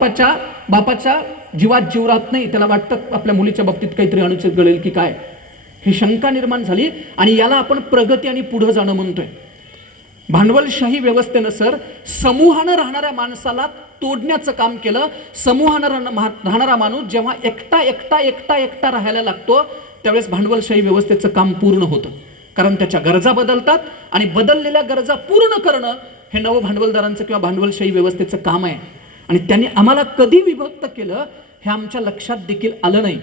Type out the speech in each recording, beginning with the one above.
बापाच्या जीवात जीव राहत नाही, त्याला वाटतं आपल्या मुलीच्या बाबतीत काहीतरी अनुचित घडेल की काय, ही शंका निर्माण झाली आणि याला आपण प्रगती आणि पुढे जाणं म्हणतोय. भांडवलशाही व्यवस्थेनं सर समूहानं राहणाऱ्या माणसाला तोडण्याचं काम केलं. समूहानं राहणारा माणूस जेव्हा एकटा एकटा एकटा एकटा राहायला लागतो त्यावेळेस भांडवलशाही व्यवस्थेचं काम पूर्ण होतं, कारण त्याच्या गरजा बदलतात आणि बदललेल्या गरजा पूर्ण करणं हे नव भांडवलदारांचं किंवा भांडवलशाही व्यवस्थेचं काम आहे. आणि त्यांनी आम्हाला कधी विभक्त केलं हे आमच्या लक्षात देखील आलं नाही.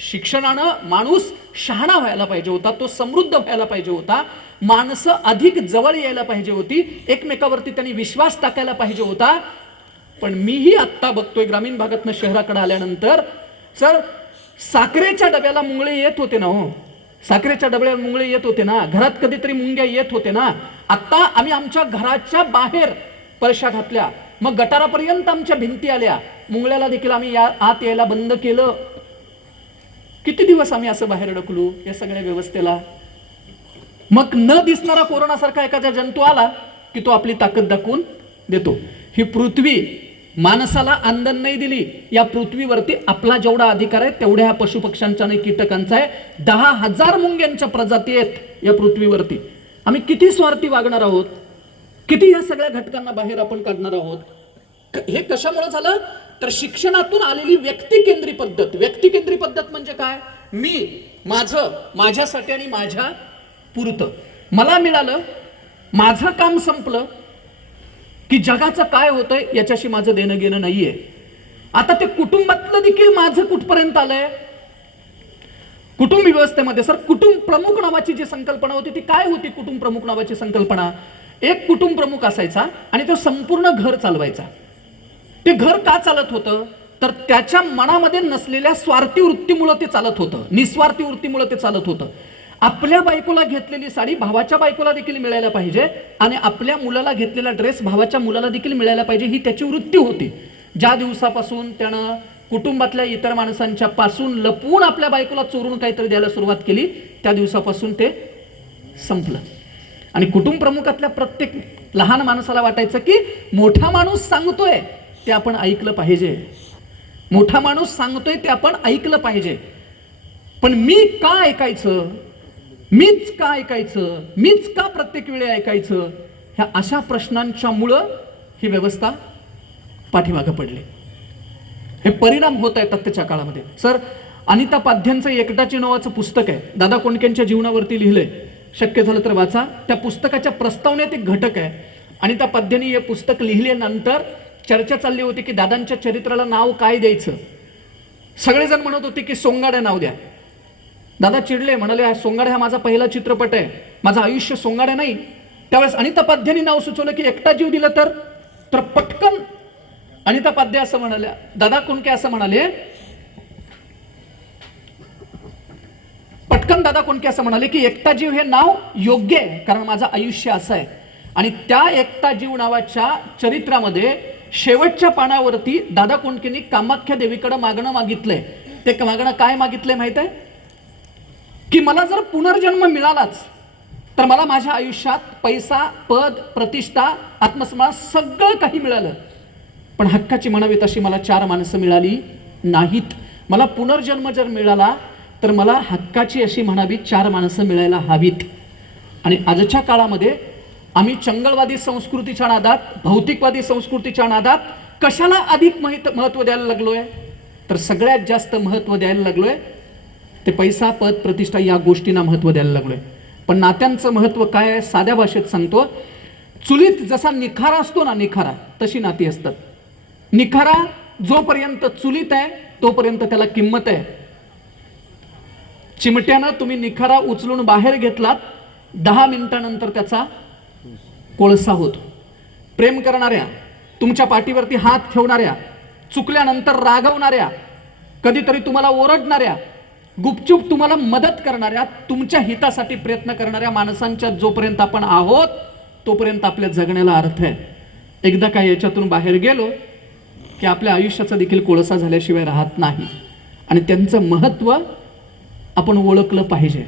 शिक्षणानं माणूस शहाणा व्हायला पाहिजे होता, तो समृद्ध व्हायला पाहिजे होता, माणसं अधिक जवळ यायला पाहिजे होती, एकमेकावरती त्यांनी विश्वास टाकायला पाहिजे होता. पण मीही आत्ता बघतोय ग्रामीण भागातनं शहराकडे आल्यानंतर सर साखरेच्या डब्याला मुंगळे येत होते ना, हो साखरेच्या डब्याला मुंगळे येत होते ना, घरात कधीतरी मुंग्या येत होते ना. आता आम्ही आमच्या घराच्या बाहेर परशा घातल्या, मग गटारापर्यंत आमच्या भिंती आल्या, मुंगळ्याला देखील आम्ही आत यायला बंद केलं. किती दिवस आम्ही असं बाहेर ढकलू या सगळ्या व्यवस्थेला. मग न दिसणारा कोरोनासारखा एखादा जंतू आला की तो आपली ताकद दाखवून देतो. ही पृथ्वी माणसाला आंदण नाही दिली, या पृथ्वीवरती आपला जेवढा अधिकार आहे तेवढ्या ह्या पशुपक्ष्यांचा आणि कीटकांचा आहे. 10,000 मुंग्यांच्या प्रजाती आहेत या पृथ्वीवरती. आम्ही किती स्वार्थी वागणार आहोत, किती या सगळ्या घटकांना बाहेर आपण काढणार आहोत. हे कशामुळे झालं तर शिक्षणातून आलेली व्यक्तिकेंद्री पद्धत. व्यक्तिकेंद्री पद्धत म्हणजे काय, मी माझं माझ्यासाठी आणि माझ्या पुरतं, मला मिळालं, माझं काम संपलं की जगाचं काय होतंय याच्याशी माझं देणं घेणं नाहीये. आता ते कुटुंबातलं देखील माझं कुठपर्यंत आलंय. कुटुंब व्यवस्थेमध्ये सर कुटुंब प्रमुख नावाची जी संकल्पना होती ती काय होती. कुटुंब प्रमुख नावाची संकल्पना, एक कुटुंब प्रमुख असायचा आणि तो संपूर्ण घर चालवायचा. ते घर का चालत होतं तर त्याच्या मनामध्ये नसलेल्या स्वार्थी वृत्तीमुळे ते चालत होतं, निस्वार्थी वृत्तीमुळे ते चालत होतं. आपल्या बायकोला घेतलेली साडी भावाच्या बायकोला देखील मिळायला पाहिजे आणि आपल्या मुलाला घेतलेला ड्रेस भावाच्या मुलाला देखील मिळायला पाहिजे, ही त्याची वृत्ती होती. ज्या दिवसापासून त्यानं कुटुंबातल्या इतर माणसांच्या पासून लपवून आपल्या बायकोला चोरून काहीतरी द्यायला सुरुवात केली त्या दिवसापासून ते संपलं. आणि कुटुंब प्रमुखातल्या प्रत्येक लहान माणसाला वाटायचं की मोठा माणूस सांगतोय ते आपण ऐकलं पाहिजे, मोठा माणूस सांगतोय ते आपण ऐकलं पाहिजे. पण मी का ऐकायचं, मीच का ऐकायचं, मीच का प्रत्येक वेळी ऐकायचं, ह्या अशा प्रश्नांच्या मुळे ही व्यवस्था पाठीमागं पडली. हे परिणाम होत आहेत आत्ताच्या काळामध्ये. सर अनिता पाध्यांचं एकटाची नावाचं पुस्तक आहे, दादा कोंडकेंच्या जीवनावरती लिहिलंय, शक्य झालं तर वाचा. त्या पुस्तकाच्या प्रस्तावनेत एक घटक आहे. अनिता पाध्यांनी हे पुस्तक लिहिल्यानंतर चर्चा चालली होती की दादांच्या चरित्राला नाव काय द्यायचं. सगळेजण म्हणत होते की सोंगाड्या नाव द्या. दादा चिडले, म्हणाले सोंगाड्या हा माझा पहिला चित्रपट आहे, माझं आयुष्य सोंगाड्या नाही. त्यावेळेस अनिता पाध्यांनी नाव सुचवलं की एकटा जीव दिलं तर पटकन अनिता पाध्या असं म्हणाल्या, दादा कोंडके असं म्हणाले, पटकन दादा कोंडके असं म्हणाले की एकटा जीव हे नाव योग्य आहे कारण माझं आयुष्य असं आहे. आणि त्या एकटा जीव नावाच्या चरित्रामध्ये शेवटच्या पानावरती दादा कोंडकेंनी कामाख्या देवीकडे मागणं मागितलंय. ते मागणं काय मागितलंय माहित आहे की मला जर पुनर्जन्म मिळालाच तर मला माझ्या आयुष्यात पैसा, पद, प्रतिष्ठा, आत्मसन्मान सगळं काही मिळालं, पण हक्काची म्हणावी तशी मला 4 माणसं मिळाली नाहीत. मला पुनर्जन्म जर मिळाला तर मला हक्काची अशी म्हणावी 4 माणसं मिळायला हवीत. आणि आजच्या काळामध्ये आम्ही चंगळवादी संस्कृतीच्या नादात, भौतिकवादी संस्कृतीच्या नादात कशाला अधिक महत्त्व द्यायला लागलोय तर सगळ्यात जास्त महत्त्व द्यायला लागलोय ते पैसा, पद, प्रतिष्ठा या गोष्टींना महत्त्व द्यायला लागलोय. पण नात्यांचं महत्त्व काय आहे साध्या भाषेत सांगतो. चुलीत जसा निखारा असतो ना, निखारा तशी नाती असतात. निखारा जोपर्यंत चुलीत आहे तोपर्यंत त्याला किंमत आहे. चिमट्यानं तुम्ही निखारा उचलून बाहेर घेतलात 10 मिनिटांनंतर त्याचा कोळसा होतो. प्रेम करणाऱ्या, तुमच्या पाठीवरती हात ठेवणाऱ्या, चुकल्यानंतर रागवणाऱ्या, कधीतरी तुम्हाला ओरडणाऱ्या, गुपचूप तुम्हाला मदत करणाऱ्या, तुमच्या हितासाठी प्रयत्न करणाऱ्या माणसांच्या जोपर्यंत आपण आहोत तोपर्यंत आपल्या जगण्याला अर्थ आहे. एकदा काय याच्यातून बाहेर गेलो की आपल्या आयुष्याचा देखील कोळसा झाल्याशिवाय राहत नाही. आणि त्यांचं महत्त्व आपण ओळखलं पाहिजे.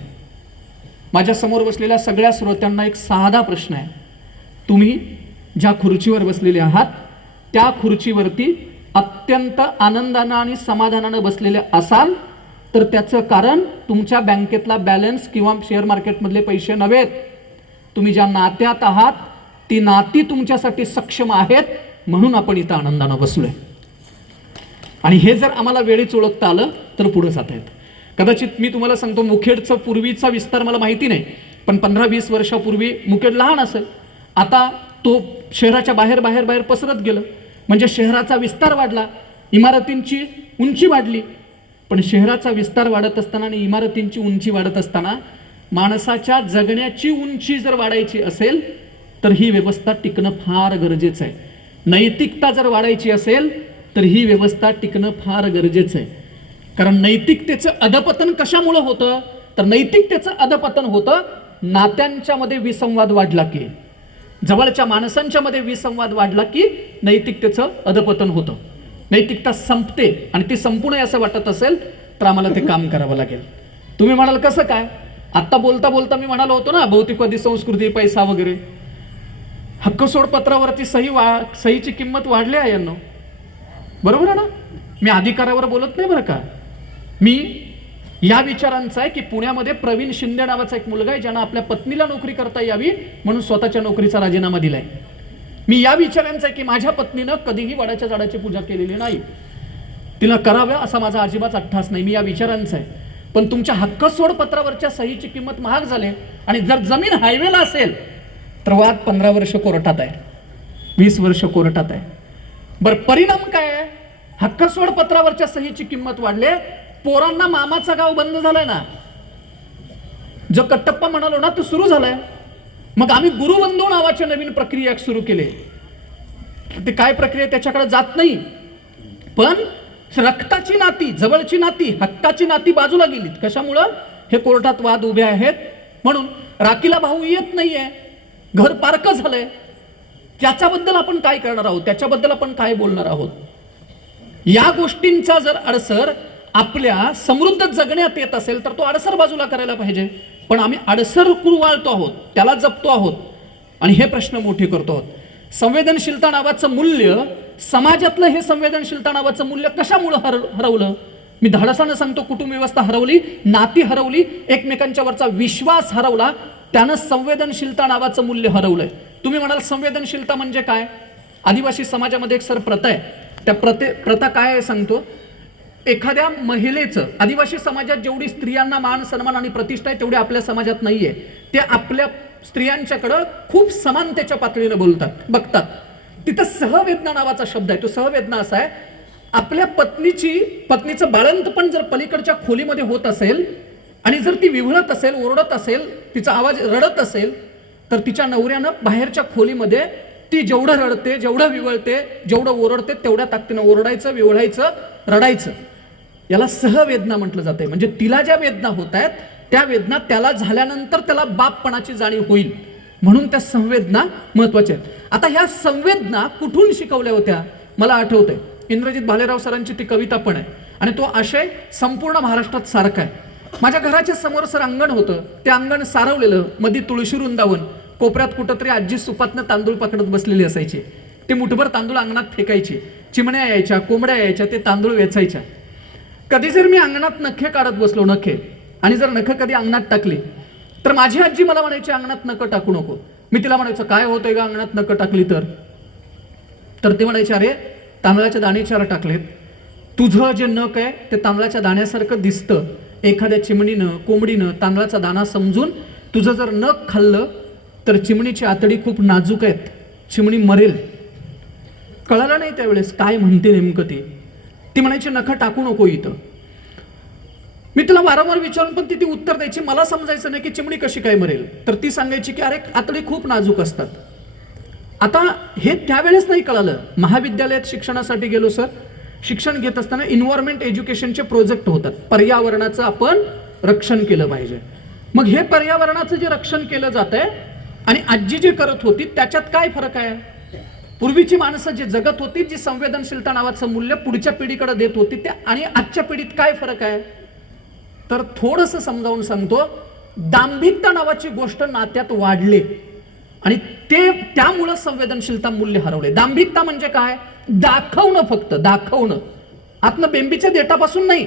माझ्या समोर बसलेल्या सगळ्या श्रोत्यांना एक साधा प्रश्न आहे. तुम्ही ज्या खुर्चीवर बसलेले आहात त्या खुर्चीवरती अत्यंत आनंदानं आणि समाधानानं बसलेले असाल तर त्याचं कारण तुमच्या बँकेतला बॅलन्स किंवा शेअर मार्केटमधले पैसे नव्हेत. तुम्ही ज्या नात्यात आहात ती नाती तुमच्यासाठी सक्षम आहेत म्हणून आपण इथं आनंदानं बसलोय. आणि हे जर आम्हाला वेळीच ओळखता आलं तर पुढे जाता येतं. कदाचित मी तुम्हाला सांगतो, मुखेडचा पूर्वीचा विस्तार मला माहिती नाही, पण 15-20 वर्षापूर्वी मुखेड लहान असेल, आता तो शहराच्या बाहेर बाहेर बाहेर पसरत गेलं. म्हणजे शहराचा विस्तार वाढला, इमारतींची उंची वाढली. पण शहराचा विस्तार वाढत असताना आणि इमारतींची उंची वाढत असताना माणसाच्या जगण्याची उंची जर वाढायची असेल तर ही व्यवस्था टिकणं फार गरजेचं आहे. नैतिकता जर वाढायची असेल तर ही व्यवस्था टिकणं फार गरजेचं आहे. कारण नैतिकतेचं अधपतन कशामुळं होतं, तर नैतिकतेचं अधपतन होतं नात्यांच्या मध्ये विसंवाद वाढला की, जवळच्या माणसांच्या मध्ये विसंवाद वाढला की नैतिकतेचं अधपतन होतं. नैतिकता संपते आणि ती संपू नये असं वाटत असेल तर आम्हाला ते काम करावं लागेल. तुम्ही म्हणाल कसं काय, आत्ता बोलता बोलता मी म्हणालो होतो ना भौतिकवादी संस्कृती, पैसा वगैरे. हक्क सोड पत्रावरती सहीची किंमत वाढली आहे यांनो, बरोबर आहे ना. मी अधिकारावर बोलत नाही बरं का, मी या विचारांचा आहे की पुण्यामध्ये प्रवीण शिंदे नावाचा एक मुलगा आहे ज्यानं आपल्या पत्नीला नोकरी करता यावी म्हणून स्वतःच्या नोकरीचा राजीनामा दिलाय. मी या विचारांचा आहे की माझ्या पत्नीनं कधीही वडाच्या झाडाची पूजा केलेली नाही, तिला कराव्या असा माझा अजिबात अट्टास नाही. मी या विचारांचा आहे. पण तुमच्या हक्क सोड पत्रावरच्या सहीची किंमत महाग झाली आणि जर जमीन हायवेला असेल तर वाद 15 वर्ष कोर्टात आहे, 20 वर्ष कोर्टात आहे. बरं, परिणाम काय आहे, हक्क सोड पत्रावरच्या सहीची किंमत वाढले, पोरांना मामाचा गाव बंद झालाय ना, जो कट्टप्पा म्हणालो ना तो सुरू झालाय. मग आम्ही गुरुबंधू नावाच्या नवीन प्रक्रिया सुरू केले. ते काय प्रक्रिया त्याच्याकडे जात नाही, पण रक्ताची नाती, जवळची नाती, हक्काची नाती बाजूला गेलीत. कशामुळं, हे कोर्टात वाद उभे आहेत म्हणून. राखीला भाऊ येत नाहीये, घर पारकं झालंय, त्याच्याबद्दल आपण काय करणार आहोत, त्याच्याबद्दल आपण काय बोलणार आहोत. या गोष्टींचा जर अडसर आपल्या समृद्ध जगण्यात येत असेल तर तो अडसर बाजूला करायला पाहिजे. पण आम्ही अडसर कुरवाळतो आहोत, त्याला जपतो आहोत आणि हे प्रश्न मोठे करतो आहोत. संवेदनशीलता नावाचं मूल्य, समाजातलं हे संवेदनशीलता नावाचं मूल्य कशामुळं हरवलं. मी धाडसानं सांगतो, कुटुंब व्यवस्था हरवली, नाती हरवली, एकमेकांच्या वरचा विश्वास हरवला, त्यानं संवेदनशीलता नावाचं मूल्य हरवलंय. तुम्ही म्हणाल संवेदनशीलता म्हणजे काय, आदिवासी समाजामध्ये एक प्रथा आहे, त्या प्रथा काय आहे सांगतो. एखाद्या महिलेचं, आदिवासी समाजात जेवढी स्त्रियांना मान सन्मान आणि प्रतिष्ठा आहे तेवढी आपल्या समाजात नाहीये. ते आपल्या स्त्रियांच्याकडं खूप समानतेच्या पातळीनं बघतात. तिथं सहवेदना नावाचा शब्द आहे. तो सहवेदना असा आहे, आपल्या पत्नीचं बाळंतपण जर पलीकडच्या खोलीमध्ये होत असेल आणि जर ती विव्हळत असेल, ओरडत असेल, तिचा आवाज रडत असेल तर तिच्या नवऱ्यानं बाहेरच्या खोलीमध्ये ती जेवढं रडते, जेवढं विवळते, जेवढं ओरडते तेवढ्या ताकदीनं ओरडायचं, विवळायचं, रडायचं. याला सहवेदना म्हटलं जाते. म्हणजे तिला ज्या वेदना होत आहेत त्या वेदना त्याला झाल्यानंतर त्याला बापपणाची जाणीव होईल म्हणून त्या संवेदना महत्वाच्या आहेत. आता ह्या संवेदना कुठून शिकवल्या होत्या मला आठवतंय, इंद्रजित भालेराव सरांची ती कविता पण आहे आणि तो आशय संपूर्ण महाराष्ट्रात सारखा आहे. माझ्या घराच्या समोर सर अंगण होतं, ते अंगण सारवलेलं, मध्ये तुळशी वृंदावन, कोपऱ्यात कुठंतरी आजी सुपातनं तांदूळ पकडत बसलेली असायची. ते मुठभर तांदूळ अंगणात फेकायचे, चिमण्या यायच्या, कोंबड्या यायच्या, ते तांदूळ वेचायच्या. कधी जर मी अंगणात नखे काढत बसलो, नखे, आणि जर नखं कधी अंगणात टाकली तर माझी आजी मला म्हणायची अंगणात नखं टाकू नको. मी तिला म्हणायचं काय होतंय का अंगणात नखं टाकली तर ते म्हणायचे अरे तांदळाच्या दाणे 4 टाकलेत, तुझं जे नख आहे ते तांदळाच्या दाण्यासारखं दिसतं. एखाद्या चिमणीनं, कोंबडीनं तांदळाचा दाणा समजून तुझं जर नख खाल्लं तर चिमणीची आतडी खूप नाजूक आहेत, चिमणी मरेल. कळालं नाही त्यावेळेस काय म्हणते नेमकं ती म्हणायची नखं टाकू नको इथं. मी तिला वारंवार विचारून पण ती उत्तर द्यायची. मला समजायचं नाही की चिमणी कशी काय मरेल, तर ती सांगायची की अरे आतडी खूप नाजूक असतात. आता हे त्यावेळेस नाही कळालं. महाविद्यालयात शिक्षणासाठी गेलो सर, शिक्षण घेत असताना एन्व्हायरमेंट एज्युकेशनचे प्रोजेक्ट होतात, पर्यावरणाचं आपण रक्षण केलं पाहिजे. मग हे पर्यावरणाचं जे रक्षण केलं जात आहे आणि आजी जे करत होती त्याच्यात काय फरक आहे. पूर्वीची माणसं जे जगत होती, जी संवेदनशीलता नावाचं मूल्य पुढच्या पिढीकडे देत होती, त्या आणि आजच्या पिढीत काय फरक आहे तर थोडंसं समजावून सांगतो. दांभिकता नावाची गोष्ट नात्यात वाढले आणि त्यामुळं संवेदनशीलता मूल्य हरवले. दांभिकता म्हणजे काय, दाखवणं, फक्त दाखवणं, आतनं बेंबीच्या देठापासून नाही,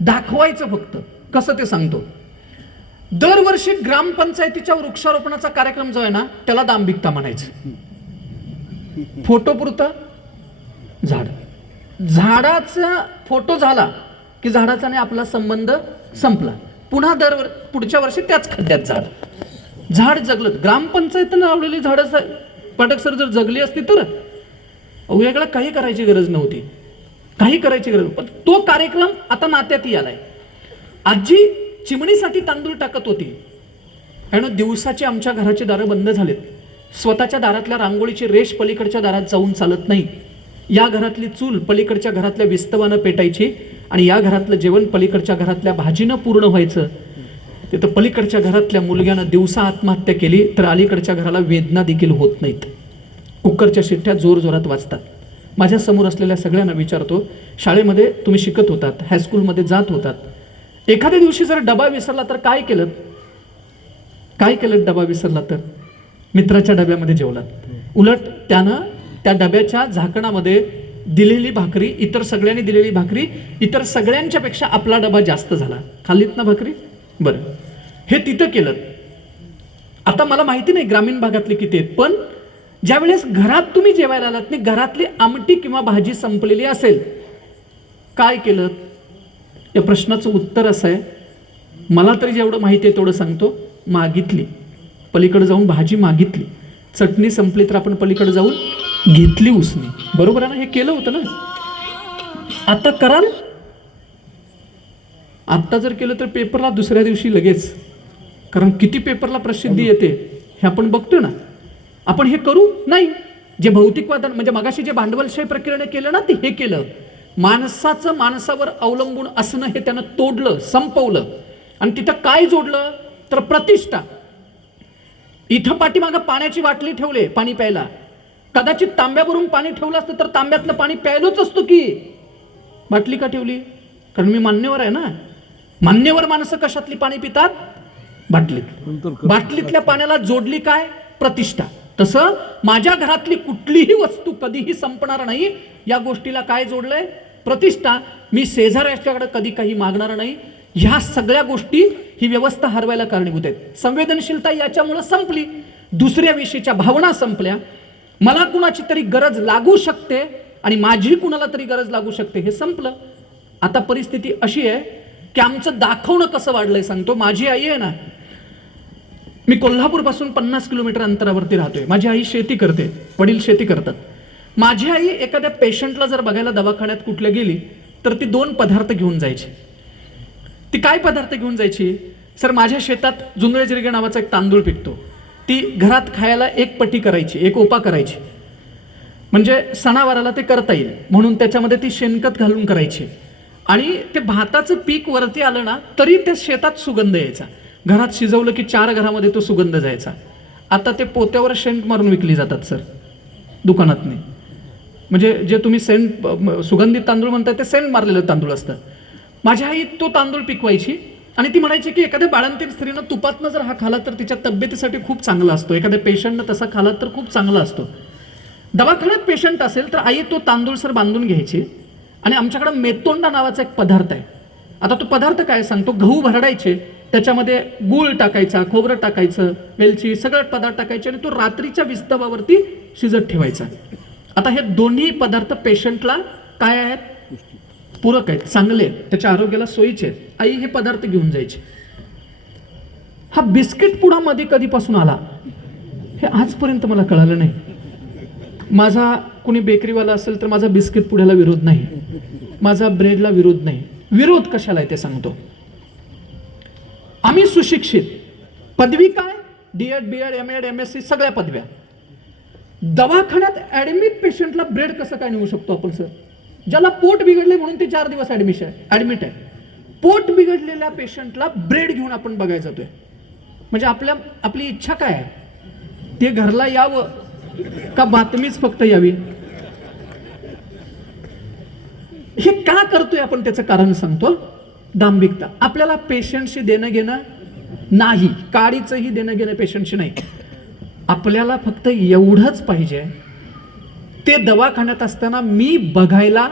दाखवायचं फक्त. कसं ते सांगतो. दरवर्षी ग्रामपंचायतीच्या वृक्षारोपणाचा कार्यक्रम जो आहे ना, त्याला दांभिकता म्हणायचं. फोटो पुरतं झाड, झाडाचा फोटो झाला की झाडाचा नाही आपला संबंध संपला. पुन्हा पुढच्या वर्षी त्याच खड्ड्यात झाड जगलं. ग्रामपंचायतीनं लावलेली झाडं पाठक सर जर जगली असती तर वेगळं काही करायची गरज नव्हती, काही करायची गरज. पण तो कार्यक्रम आता नात्यातही आलाय. आजी चिमणीसाठी तांदूळ टाकत होती आणि दिवसाचे आमच्या घराचे दारं बंद झालेत. स्वतःच्या दारातल्या रांगोळीची रेष पलीकडच्या दारात जाऊन चालत नाही. या घरातली चूल पलीकडच्या घरातल्या विस्तवानं पेटायची आणि या घरातलं जेवण पलीकडच्या घरातल्या भाजीनं पूर्ण व्हायचं. तिथं पलीकडच्या घरातल्या मुलग्यानं दिवसा आत्महत्या केली तर अलीकडच्या घराला वेदना देखील होत नाहीत. कुकरच्या शिट्ट्या जोरजोरात वाजतात. माझ्या समोर असलेल्या सगळ्यांना विचारतो, शाळेमध्ये तुम्ही शिकत होतात, हायस्कूलमध्ये जात होतात, एखाद्या दिवशी जर डबा विसरला तर काय केलं? काय केलं डबा विसरला तर? मित्राच्या डब्यामध्ये जेवलात. उलट त्यानं त्या डब्याच्या झाकणामध्ये दिलेली भाकरी, इतर सगळ्यांनी दिलेली भाकरी, इतर सगळ्यांच्या पेक्षा आपला डबा जास्त झाला. खाल्लीत ना भाकरी? बरं, हे तिथं केलं. आता मला माहिती नाही ग्रामीण भागातले किती आहेत, पण ज्यावेळेस घरात तुम्ही जेवायला आलात नाही, घरातली आमटी किंवा भाजी संपलेली असेल, काय केलं? या प्रश्नाचं उत्तर असं आहे, मला तरी जेवढं माहिती आहे तेवढं सांगतो. मागितली, पलीकडे जाऊन भाजी मागितली. चटणी संपली तर आपण पलीकडे जाऊन घेतली उसने. बरोबर आहे ना? हे केलं होतं ना. आता कराल? आत्ता जर केलं तर पेपरला दुसऱ्या दिवशी लगेच, कारण किती पेपरला प्रसिद्धी येते हे आपण बघतोय ना. आपण हे करू नाही. जे भौतिकवादन म्हणजे मगाशी जे भांडवलशाही प्रक्रियेने केलं ना, ते हे केलं. माणसाचं माणसावर अवलंबून असणं हे त्यानं तोडलं, संपवलं. आणि तिथं काय जोडलं तर प्रतिष्ठा. इथं पाठीमागं पाण्याची बाटली ठेवले पाणी प्यायला. कदाचित तांब्यावरून पाणी ठेवलं असतं तर तांब्यातलं पाणी प्यायलोच असतो की. बाटली का ठेवली? कारण मी मान्यवर आहे ना. मान्यवर माणसं कशातली पाणी पितात? बाटलीत. बाटलीतल्या पाण्याला जोडली काय? प्रतिष्ठा. तसं माझ्या घरातली कुठलीही वस्तू कधीही संपणार नाही. या गोष्टीला काय जोडलंय? प्रतिष्ठा. मी शेजाऱ्याच्याकडे कधी काही मागणार नाही. ह्या सगळ्या गोष्टी ही व्यवस्था हरवायला कारणीभूत आहेत. संवेदनशीलता याच्यामुळे संपली. दुसऱ्या विषयीच्या भावना संपल्या. मला कुणाची तरी गरज लागू शकते आणि माझी कुणाला तरी गरज लागू शकते, हे संपलं. आता परिस्थिती अशी आहे की आमचं दाखवणं कसं वाढलंय सांगतो. माझी आई आहे ना, मी कोल्हापूरपासून 50 किलोमीटर अंतरावरती राहतोय. माझी आई शेती करते, वडील शेती करतात. माझी आई एखाद्या पेशंटला जर बघायला दवाखान्यात कुठल्या गेली तर ती 2 पदार्थ घेऊन जायची. ती काय पदार्थ घेऊन जायची? सर, माझ्या शेतात जुंधळे जिरगे नावाचा एक तांदूळ पिकतो, ती घरात खायला एक पट्टी करायची, एक ओपा करायची, म्हणजे सणावाराला ते करता येईल म्हणून त्याच्यामध्ये ती शेणखत घालून करायची. आणि ते भाताचं पीक वरती आलं ना तरी त्या शेतात सुगंध यायचा. घरात शिजवलं की 4 घरामध्ये तो सुगंध जायचा. आता ते पोत्यावर शेंट मारून विकली जातात सर दुकानातनी. म्हणजे जे तुम्ही सुगंधित तांदूळ म्हणताय ते सेंट मारलेलं तांदूळ असतं. माझी आई तो तांदूळ पिकवायची आणि ती म्हणायची की एखाद्या बाळंतीण स्त्रीनं तुपातनं जर हा खाला तर तिच्या तब्येतीसाठी खूप चांगला असतो, एखाद्या पेशंटनं तसा खाला तर खूप चांगला असतो. दवाखान्यात पेशंट असेल तर आई तो तांदूळ सर बांधून घ्यायची. आणि आमच्याकडे मेतोंडा नावाचा एक पदार्थ आहे. आता तो पदार्थ काय सांगतो, गहू भरडायचे, त्याच्यामध्ये गूळ टाकायचा, खोबरं टाकायचं, वेलची, सगळे पदार्थ टाकायचे आणि तो रात्रीच्या विस्तवावरती शिजत ठेवायचा. आता हे दोन्ही पदार्थ पेशंटला काय आहेत? पूरक आहेत, चांगले आहेत, त्याच्या आरोग्याला सोयीचे आहेत. आई हे पदार्थ घेऊन जायचे. हा बिस्किट पुडा मध्ये कधीपासून आला हे आजपर्यंत मला कळालं नाही. माझा कुणी बेकरीवाला असेल तर माझा बिस्किट पुड्याला विरोध नाही, माझा ब्रेडला विरोध नाही. विरोध कशाला आहे ते सांगतो. आम्ही सुशिक्षित, पदवी काय? D.Ed, B.Ed, M.Ed, MSc सगळ्या पदव्या. दवाखान्यात ऍडमिट पेशंटला ब्रेड कसं काय नेऊ शकतो आपण सर? ज्याला पोट बिघडले म्हणून ते 4 दिवस ऍडमिट आहे. पोट बिघडलेल्या पेशंटला ब्रेड घेऊन आपण बघायला जातोय. म्हणजे आपली इच्छा काय आहे? ते घरला यावं का बातमीच फक्त यावी? हे का करतोय आपण त्याचं कारण सांगतो. दांभिकता. आपल्याला पेशंटशी देणं घेणं नाही, काडीचंही देणं घेणं पेशंटशी नाही. आपल्याला फक्त एवढंच पाहिजे ते दवाखान्यात असताना मी बघायला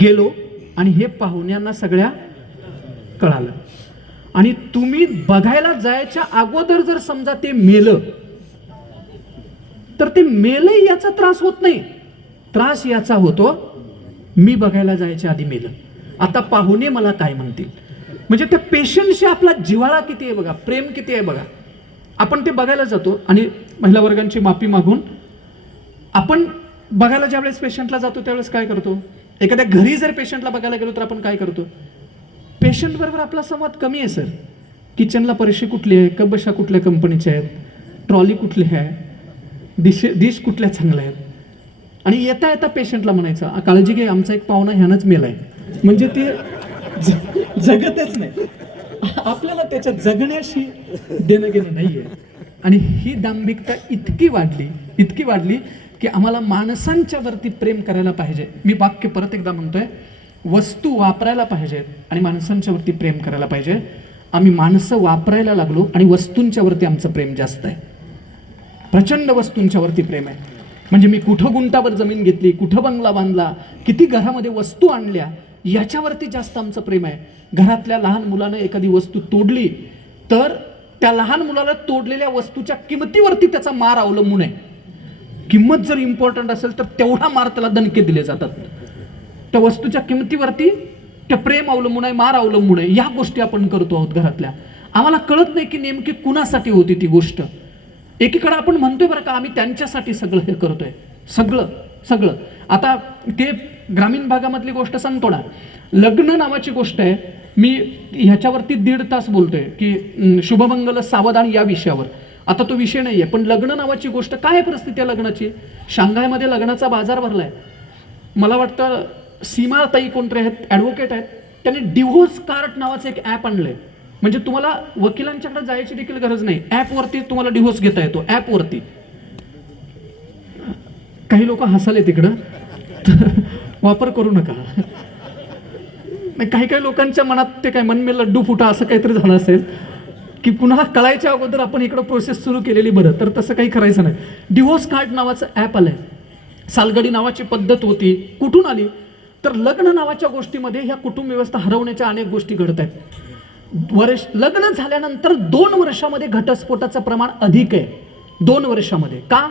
गेलो आणि हे पाहुण्यांना सगळ्या कळालं. आणि तुम्ही बघायला जायच्या अगोदर जर समजा ते मेलं तर ते मेलही याचा त्रास होत नाही, त्रास याचा होतो मी बघायला जायच्या आधी मेलं. आता पाहुणे मला काय म्हणतील, म्हणजे त्या पेशंटशी आपला जिव्हाळा किती आहे बघा, प्रेम किती आहे बघा. आपण ते बघायला जातो आणि महिला वर्गांची माफी मागून आपण बघायला ज्यावेळेस पेशंटला जातो त्यावेळेस काय करतो, एखाद्या घरी जर पेशंटला बघायला गेलो तर आपण काय करतो, पेशंट बरोबर आपला संवाद कमी आहे सर. किचनला परिशी कुठली आहे, कबशा कुठल्या कंपनीच्या आहेत, ट्रॉली कुठली आहे, डिश कुठल्या चांगल्या आहेत. आणि येता येता पेशंटला म्हणायचं काळजी घे आमचा एक पाहुणा ह्यानंच मेलाय, म्हणजे ते जगतच नाही. आपल्याला त्याच्या जगण्याशी देणं घेणं नाहीये. आणि ही दांभिकता इतकी वाढली की आम्हाला माणसांच्या वरती प्रेम करायला पाहिजे. मी वाक्य परत एकदा म्हणतोय, वस्तू वापरायला पाहिजेत आणि माणसांच्या वरती प्रेम करायला पाहिजे. आम्ही माणसं वापरायला लागलो आणि वस्तूंच्या वरती आमचं प्रेम जास्त आहे, प्रचंड वस्तूंच्या वरती प्रेम आहे. म्हणजे मी कुठं गुंटावर जमीन घेतली, कुठं बंगला बांधला, किती घरामध्ये वस्तू आणल्या, याच्यावरती जास्त आमचं प्रेम आहे. घरातल्या लहान मुलानं एखादी वस्तू तोडली तर त्या लहान मुलाला तोडलेल्या वस्तूच्या किमतीवरती त्याचा मार अवलंबून आहे. किंमत जर इम्पॉर्टंट असेल तर तेवढा मार त्याला दणके दिले जातात. त्या वस्तूच्या किमतीवरती त्या प्रेम अवलंबून आहे, मार अवलंबून आहे. या गोष्टी आपण करतो आहोत घरातल्या. आम्हाला कळत नाही की नेमकी कुणासाठी होती ती गोष्ट. एकीकडे आपण म्हणतोय बरं का आम्ही त्यांच्यासाठी सगळं हे करतोय, सगळं. आता ते ग्रामीण भागामधली गोष्ट सांगतो ना, लग्न नावाची गोष्ट आहे. मी ह्याच्यावरती 1.5 तास बोलतोय की शुभमंगल सावधान या विषयावर. आता तो विषय नाही आहे, पण लग्न नावाची गोष्ट काय परिस्थिती आहे लग्नाची. शांघायमध्ये लग्नाचा बाजार भरलाय. मला वाटतं सीमाताई कोणतरी आहेत, ॲडव्होकेट आहेत, त्यांनी डिव्होर्स कार्ड नावाचं एक ॲप आणलंय. म्हणजे तुम्हाला वकिलांच्याकडे जायची देखील गरज नाही, ॲपवरती तुम्हाला डिव्होर्स घेता येतो. ॲपवरती काही लोक हसाले तिकडं, वापर करू नका. काही लोकांच्या मनात ते काय मन में लड्डू फुटा असं काहीतरी झालं असेल की पुन्हा कळायच्या अगोदर आपण इकडं प्रोसेस सुरू केलेली बरं. तर तसं काही करायचं नाही. डिव्होर्स कार्ड नावाचं ॲप आलंय. सालगडी नावाची पद्धत होती, कुठून आली तर लग्न नावाच्या गोष्टीमध्ये ह्या कुटुंब व्यवस्था हरवण्याच्या अनेक गोष्टी घडत आहेत. लग्न झाल्यानंतर 2 वर्षामध्ये घटस्फोटाचं प्रमाण अधिक आहे. 2 वर्षामध्ये का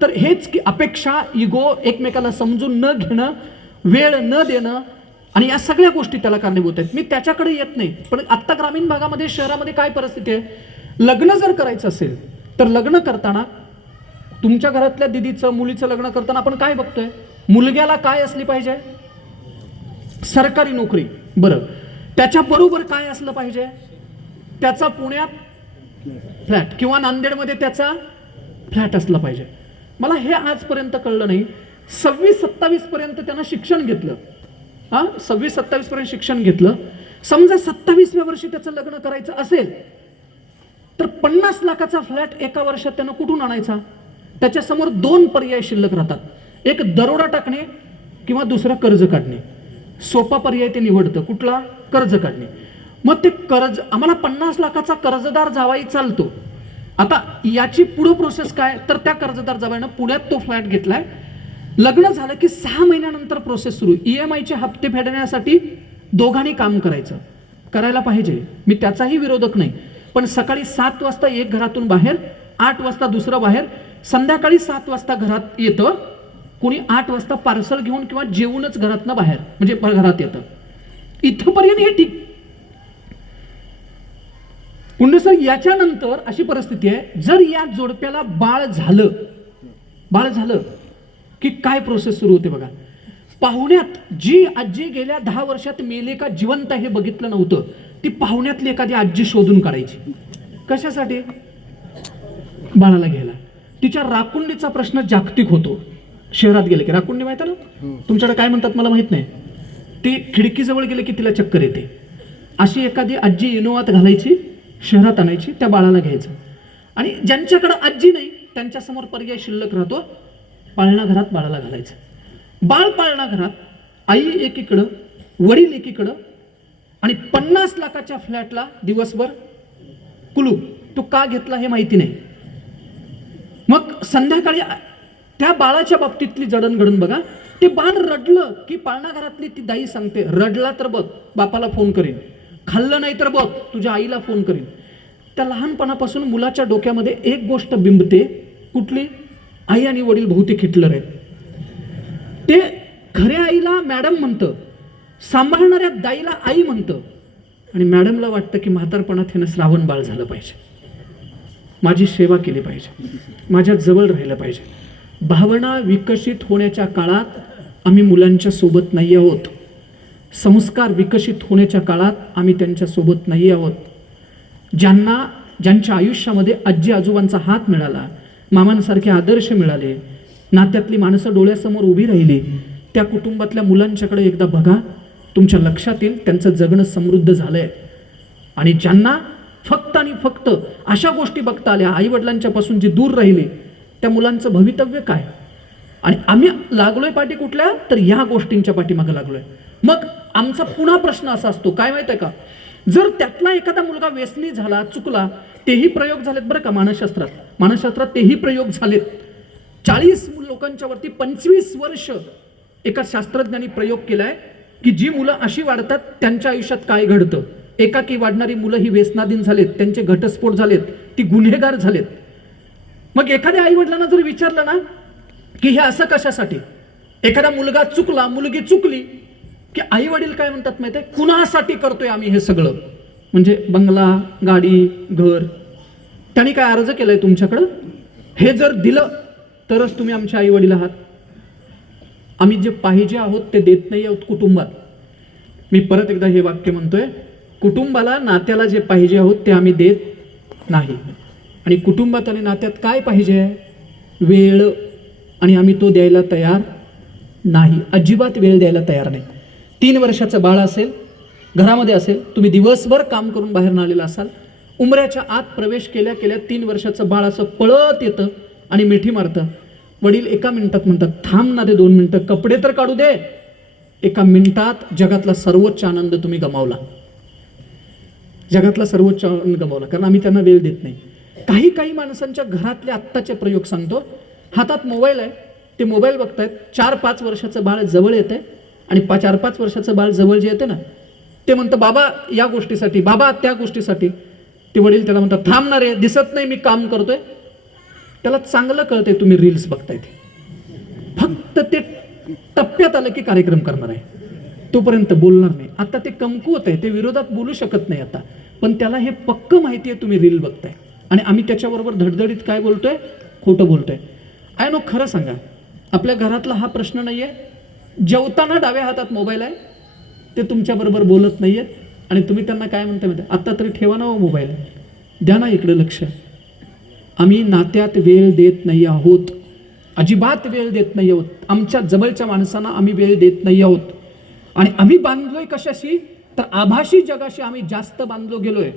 तर हेच की अपेक्षा, इगो, एकमेकाला समजून न घेणं, वेळ न देणं आणि या सगळ्या गोष्टी त्याला कारणीभूत आहेत. मी त्याच्याकडे येत नाही, पण आत्ता ग्रामीण भागामध्ये शहरामध्ये काय परिस्थिती आहे, लग्न जर करायचं असेल तर लग्न करताना तुमच्या घरातल्या दिदीचं मुलीचं लग्न करताना आपण काय बघतोय, मुलग्याला काय असली पाहिजे, सरकारी नोकरी. बरं, त्याच्याबरोबर काय असलं पाहिजे, त्याचा पुण्यात फ्लॅट किंवा नांदेडमध्ये त्याचा फ्लॅट असला पाहिजे. मला हे आजपर्यंत कळलं नाही. 26-27 पर्यंत त्यानं शिक्षण घेतलं, 26-27 पर्यंत शिक्षण घेतलं. समजा 27व्या वर्षी त्याचं लग्न करायचं असेल तर 50 लाखाचा फ्लॅट एका वर्षात त्यानं कुठून आणायचा. त्याच्यासमोर 2 पर्याय शिल्लक राहतात, एक दरोडा टाकणे किंवा दुसरा कर्ज काढणे. सोपा पर्याय ते निवडतं, कुठला, कर्ज काढणे. मग ते कर्ज, आम्हाला 50 लाखाचा कर्जदार जावाई चालतो. आता याची पुढं प्रोसेस काय तर त्या कर्जदार जावाईनं पुण्यात तो फ्लॅट घेतलाय. लग्न झालं की 6 महिन्यानंतर प्रोसेस सुरू. EMIचे हप्ते फेडण्यासाठी दोघांनी काम करायला पाहिजे, मी त्याचाही विरोधक नाही. पण सकाळी 7 वाजता एक घरातून बाहेर, 8 वाजता दुसरं बाहेर, संध्याकाळी 7 वाजता घरात येतं, कोणी 8 वाजता पार्सल घेऊन किंवा जेवूनच घरातनं बाहेर म्हणजे घरात येतं. इथपर्यंत हे ठीक. सर याच्यानंतर अशी परिस्थिती आहे, जर या जोडप्याला बाळ झालं की काय प्रोसेस सुरू होते बघा. पाहुण्यात जी आजी गेल्या 10 वर्षात मेले का जिवंत हे बघितलं नव्हतं, ती पाहुण्यातली एखादी आजी शोधून काढायची. कशासाठी, बाळाला घ्यायला. तिच्या राकुंडीचा प्रश्न जागतिक होतो. शहरात गेले की राकुंडी माहिती ना, तुमच्याकडे काय म्हणतात मला माहित नाही, ती खिडकीजवळ गेले की तिला चक्कर येते. अशी एखादी आजी इनोवात घालायची, शहरात आणायची, त्या बाळाला घ्यायचं. आणि ज्यांच्याकडे आजी नाही त्यांच्यासमोर पर्याय शिल्लक राहतो, पाळणा घरात बाळाला घालायचं. बाळ पाळणा घरात, आई एकीकडं, वडील एकीकडं, आणि 50 लाखाच्या फ्लॅटला दिवसभर कुलूप. तो का घेतला हे माहिती नाही. मग संध्याकाळी त्या बाळाच्या बाबतीतली जडणघडण बघा. ते बाळ रडलं की पाळणा घरातली ती दाई सांगते, रडला तर बघ बापाला फोन करीन, खाल्लं नाही तर बघ तुझ्या आईला फोन करीन. त्या लहानपणापासून मुलाच्या डोक्यामध्ये एक गोष्ट बिंबते, कुठली? आई आणि वडील बहुतेक हिटलर आहेत. ते खऱ्या आईला मॅडम म्हणतं, सांभाळणाऱ्या दाईला आई म्हणतं, आणि मॅडमला वाटतं की म्हातारपणात ह्यानं श्रावण बाळ झालं पाहिजे, माझी सेवा केली पाहिजे, माझ्या जवळ राहिलं पाहिजे. भावना विकसित होण्याच्या काळात आम्ही मुलांच्या सोबत नाही आहोत. संस्कार विकसित होण्याच्या काळात आम्ही त्यांच्या सोबत नाही आहोत. ज्यांच्या आयुष्यामध्ये आजी आजोबांचा हात मिळाला, मामांसारखे आदर्श मिळाले, नात्यातली माणसं डोळ्यासमोर उभी राहिली, त्या कुटुंबातल्या मुलांच्याकडे एकदा बघा, तुमच्या लक्षात येईल त्यांचं जगणं समृद्ध झालंय. आणि ज्यांना फक्त आणि फक्त अशा गोष्टी बघता आल्या, आईवडिलांच्या पासून जी दूर राहिली, त्या मुलांचं भवितव्य काय? आणि आम्ही लागलोय पाठी कुठल्या? तर ह्या गोष्टींच्या पाठीमागे लागलोय. मग आमचा पुन्हा प्रश्न असा असतो, काय माहिती आहे का, जर त्यातला एखादा मुलगा व्यसनी झाला, चुकला, तेही प्रयोग झालेत बरं का मानसशास्त्रात तेही प्रयोग झालेत. 40 लोकांच्या वरती 25 वर्ष एका शास्त्रज्ञांनी प्रयोग केलाय की जी मुलं अशी वाढतात त्यांच्या आयुष्यात काय घडतं. एकाकी वाढणारी मुलं ही व्यसनाधीन झालेत, त्यांचे घटस्फोट झालेत, ती गुन्हेगार झालेत. मग एखाद्या आई वडिलांना जर विचारलं ना की हे असं कशासाठी, एखादा मुलगा चुकला, मुलगी चुकली, की आई वडील काय म्हणतात माहिती आहे, कुणासाठी करतोय आम्ही हे सगळं? म्हणजे बंगला, गाडी, घर, त्यांनी काय अर्ज केलाय तुमच्याकडं? हे जर दिलं तरच तुम्ही आमचे आई वडील आहात. आम्ही जे पाहिजे आहोत ते देत नाही आहोत कुटुंबात. मी परत एकदा हे वाक्य म्हणतोय, कुटुंबाला, नात्याला जे पाहिजे आहोत ते आम्ही देत नाही. आणि कुटुंबात आणि नात्यात काय पाहिजे आहे? वेळ. आणि आम्ही तो द्यायला तयार नाही, अजिबात वेळ द्यायला तयार नाही. 3 वर्षाचं बाळ असेल, घरामध्ये असेल, तुम्ही दिवसभर काम करून बाहेर आलेला असाल, उमऱ्याच्या आत प्रवेश केल्या केल्या 3 वर्षाचं बाळ असं पळत येतं आणि मिठी मारतं. वडील एका मिनिटात म्हणतात, थांब ना रे 2 मिनिटं, कपडे तर काढू दे. एका मिनिटात जगातला सर्वोच्च आनंद तुम्ही गमावला, जगातला सर्वोच्च आनंद गमावला, कारण आम्ही त्यांना वेळ देत नाही. काही माणसांच्या घरातले आत्ताचे प्रयोग सांगतो. हातात मोबाईल आहे, ते मोबाईल बघतायत, 4-5 वर्षाचं बाळ जवळ येते आणि 4-5 वर्षाचं बाळ जवळ जे येते ना, ते म्हणतं बाबा या गोष्टीसाठी, बाबा त्या गोष्टीसाठी. ते वडील त्याला म्हणतात, थांब ना रे, दिसत नाही मी काम करतोय. त्याला चांगलं कळतंय तुम्ही रील्स बघताय, फक्त ते टप्प्यात आलं की कार्यक्रम करणार आहे, तोपर्यंत बोलणार नाही. आता ते कमकुवत आहे, ते विरोधात बोलू शकत नाही आता, पण त्याला हे पक्क माहिती आहे तुम्ही रील बघताय. आणि आम्ही त्याच्याबरोबर धडधडीत काय बोलतोय? खोटं बोलतोय. नो खरं सांगा, आपल्या घरातला हा प्रश्न नाही आहे, जेवताना डाव्या हातात मोबाईल आहे, ते तुमच्याबरोबर बोलत नाही आहेत, आणि तुम्ही त्यांना काय म्हणता माहिती आहे, आत्ता तरी ठेवा ना हो मोबाईल, द्या ना इकडे लक्ष. आम्ही नात्यात वेळ देत नाही आहोत, अजिबात वेळ देत नाही आहोत. आमच्या जवळच्या माणसांना आम्ही वेळ देत नाही आहोत. आणि आम्ही बांधलोय कशाशी? तर आभासी जगाशी आम्ही जास्त बांधलो गेलोय.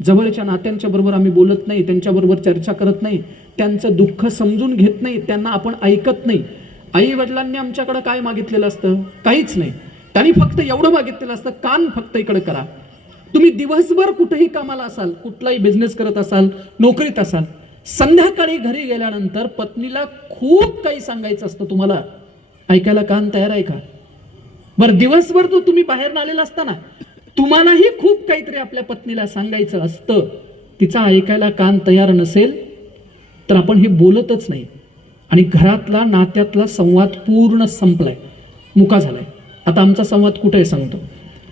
जवळच्या नात्यांच्या बरोबर आम्ही बोलत नाही, त्यांच्याबरोबर चर्चा करत नाही, त्यांचं दुःख समजून घेत नाही, त्यांना आपण ऐकत नाही. आई वडिलांनी आमच्याकडे काय मागितलेलं असतं? काहीच नाही. त्यांनी फक्त एवढं मागितलेलं असतं, कान फक्त इकडे करा. तुम्ही दिवसभर कुठेही कामाला असाल, कुठलाही बिझनेस करत असाल, नोकरीत असाल, संध्याकाळी घरी गेल्यानंतर पत्नीला खूप काही सांगायचं असतं, तुम्हाला ऐकायला कान तयार आहे का? बरं, दिवसभर तो तुम्ही बाहेर आलेला असताना तुम्हालाही खूप काहीतरी आपल्या पत्नीला सांगायचं असतं, तिचा ऐकायला कान तयार नसेल तर आपण हे बोलतच नाही. आणि घरातला, नात्यातला संवाद पूर्ण संपलाय, मुका झालाय. आता आमचा संवाद कुठे आहे सांगतो.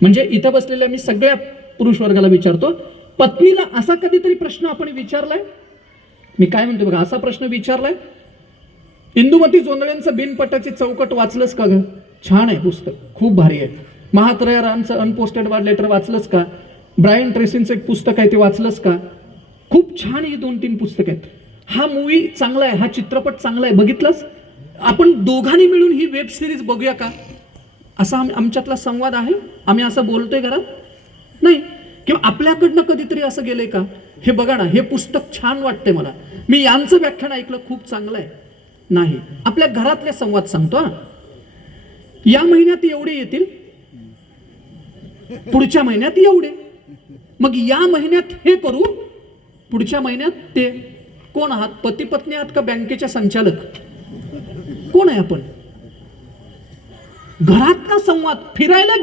म्हणजे इथं बसलेल्या मी सगळ्या पुरुष वर्गाला विचारतो, पत्नीला असा कधीतरी प्रश्न आपण विचारलाय? मी काय म्हणतो बघा, असा प्रश्न विचारलाय? इंदुमती जोंधळेंचं बिनपटाची चौकट वाचलंस का ग? छान आहे पुस्तक, खूप भारी आहे. महात्रया रामचं अनपोस्टेड लेटर वाचलंस का? ब्रायन ट्रेसींचं एक पुस्तक आहे ते वाचलंस का? खूप छान ही 2-3 पुस्तक आहेत. हा मूवी चांगला आहे, हा चित्रपट चांगला आहे, बघितलंस? आपण दोघांनी मिळून ही वेब सिरीज बघूया का? असा आमच्यातला संवाद आहे? आम्ही असं बोलतोय घरात? नाही. किंवा आपल्याकडनं कधीतरी असं गेलंय का? हे बघा ना, हे पुस्तक छान वाटतंय मला, मी यांचं व्याख्यान ऐकलं, खूप चांगलं आहे. नाही. आपल्या घरातले संवाद सांगतो. या महिन्यात एवढे येतील, पुढच्या महिन्यात एवढे, मग या महिन्यात हे करू, पुढच्या महिन्यात ते. कोण आहात? पती पत्नी आहात का बँकेच्या संचालक? कोण आहे आपण? घरातला संवाद, फिरायला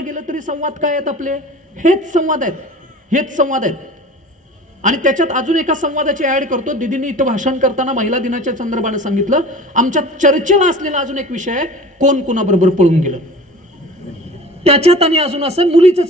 गेलं तरी संवाद काय आहेत आपले? हेच संवाद आहेत. आणि त्याच्यात अजून एका संवादाची ऍड करतो. दीदींनी इथं भाषण करताना महिला दिनाच्या संदर्भाने सांगितलं, आमच्या चर्चेला असलेला अजून एक विषय आहे, कोण कोणाबरोबर पळून गेलं. त्याच्यात आणि अजून असं मुलीच